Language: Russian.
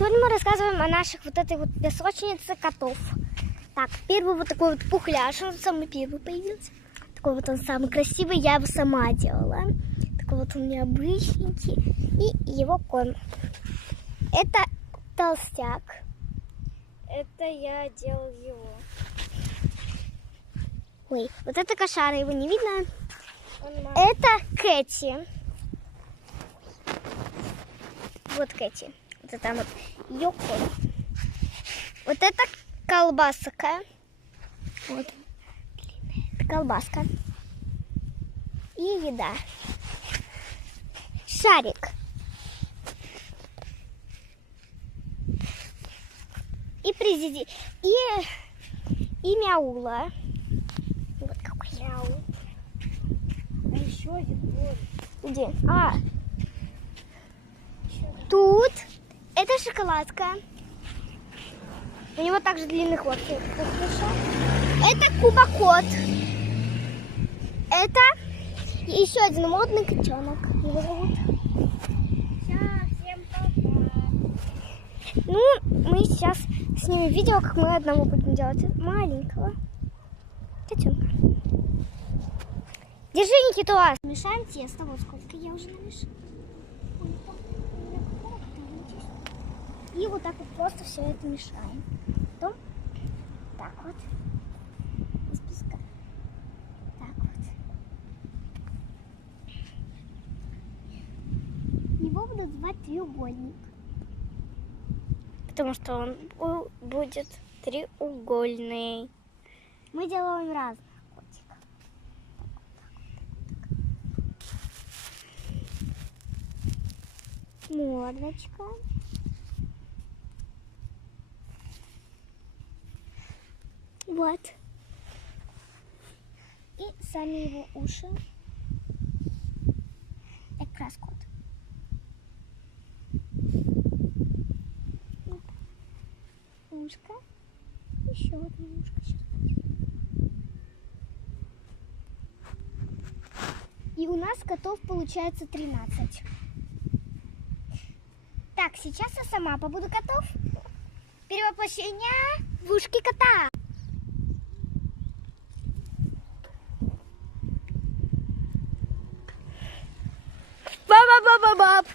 Сегодня мы рассказываем о наших вот этой вот песочнице котов. Так, первый вот такой вот пухляж, он самый первый появился. Такой вот он самый красивый, я его сама делала. Такой вот он необычненький. И его кон. Это толстяк. Это я делал его. Ой, вот это кошара, его не видно. Это Кэти. Вот Кэти. Вот это вот ее кон. Вот это колбаска. Вот. Это колбаска. И еда. Шарик. И президент. И мяула. Вот какой мяу. А еще один вот. Где? Тут это шоколадка. У него также длинный хвост. Это кубокот. Это еще один модный котенок. Его зовут. Всем пока. Ну, мы сейчас снимем видео, как мы одного будем делать. Маленького котенка. Держи, Никитуас. Мешаем тесто. Вот сколько я уже намешала. И вот так вот просто все это мешаем. Потом так вот. Из песка. Так вот. Его будут звать треугольник. Потому что он будет треугольный. Мы делаем разных котиков. Мордочка. Вот. И сами его уши. Это как раз кот. Ушко. Еще одно ушко сейчас будет. И у нас котов получается 13. Так, сейчас я сама побуду котов. Перевоплощение в ушки кота. Баб-баб-баб-баб.